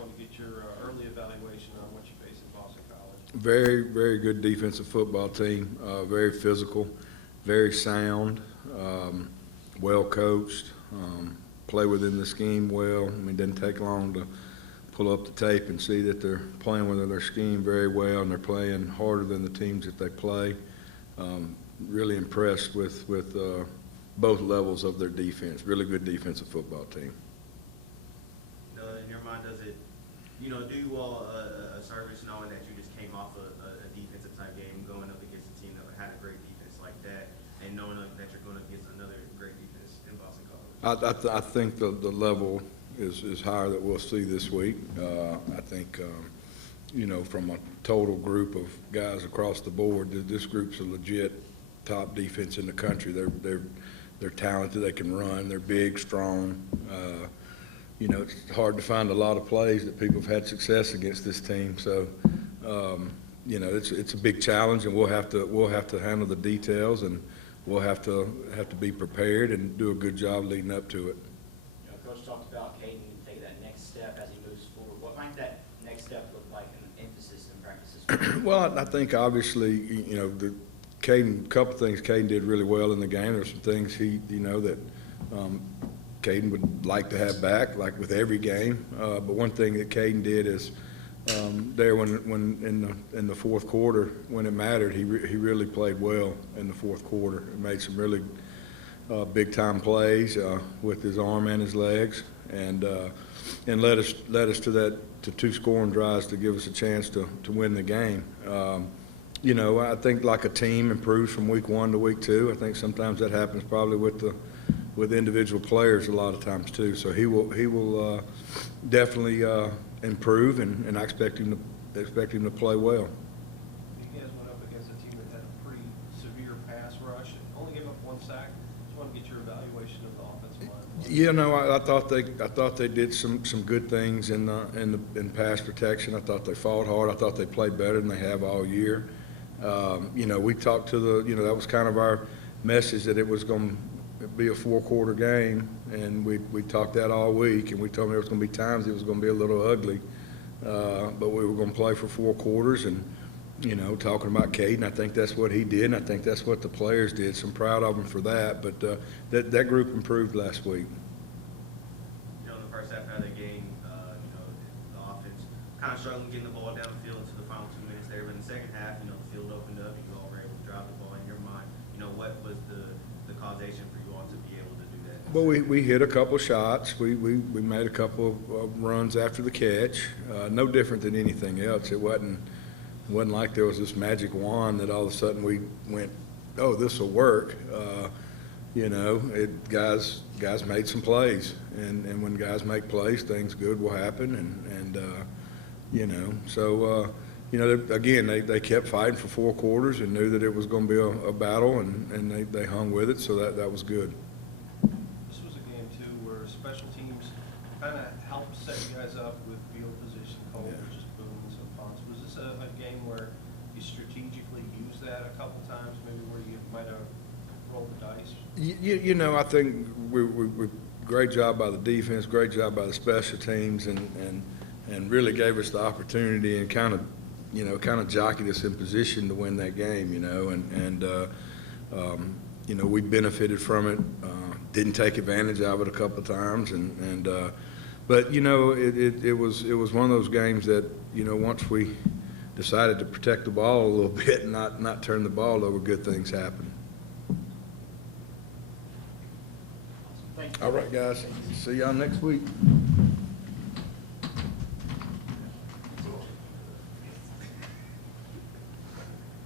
want to get your early evaluation on what you face at Boston College. Very, very good defensive football team, very physical, very sound, well coached, play within the scheme well. I mean, it doesn't take long to pull up the tape and see that they're playing within their scheme very well, and they're playing harder than the teams that they play. Really impressed with both levels of their defense. Really good defensive football team. In your mind, does it, do you all a service knowing that you just came off a defensive type game, going up against a team that had a great defense like that, and knowing that you're going against another great defense in Boston College? I think the level is higher that we'll see this week. I think, from a total group of guys across the board, this group's a legit top defense in the country. They're talented. They can run. They're big, strong. It's hard to find a lot of plays that people have had success against this team. So, it's a big challenge, and we'll have to handle the details, and we'll have to be prepared and do a good job leading up to it. Coach talked about Caden taking that next step as he moves forward. What might that next step look like in emphasis in practices? Well, I think obviously, Caden, a couple things Caden did really well in the game. There's some things that Caden would like to have back, like with every game. But one thing that Caden did is there when in the fourth quarter, when it mattered, he really played well in the fourth quarter. He made some really big time plays with his arm and his legs, and led us to two scoring drives to give us a chance to win the game. I think like a team improves from week 1 to week 2. I think sometimes that happens probably with individual players a lot of times too. So he will definitely improve, and I expect him to play well. You guys went up against a team that had a pretty severe pass rush and only gave up 1 sack. Just want to get your evaluation of the offensive line. I thought they did some good things in pass protection. I thought they fought hard. I thought they played better than they have all year. We talked to that was kind of our message, that it was going to be a 4-quarter game, and we talked that all week, and we told them there was going to be times it was going to be a little ugly, but we were going to play for 4 quarters. And talking about Caden, I think that's what he did, and I think that's what the players did, so I'm proud of them for that. But that group improved last week. In the first half of the game, the offense kind of struggling getting the ball downfield into the final 2 minutes there, but in the second half, the field opened up, you all were able to drive the ball. In your mind, what was the causation for you all to be able to do that? Well, we hit a couple of shots. We made a couple of runs after the catch. No different than anything else. It wasn't like there was this magic wand that all of a sudden we went, oh, this will work. Guys made some plays, and when guys make plays, things good will happen. Again, they kept fighting for 4 quarters and knew that it was going to be a battle, and they hung with it, so that was good. This was a game, too, where special teams kind of helped set you guys up with field position, just booms and punts. Was this a game where you strategically used that a couple times, maybe where you might have rolled the dice? I think we great job by the defense, great job by the special teams, and really gave us the opportunity and kind of jockeyed us in position to win that game, we benefited from it, didn't take advantage of it a couple of times, but it was one of those games that, once we decided to protect the ball a little bit and not turn the ball over, good things happen. All right, guys, see y'all next week.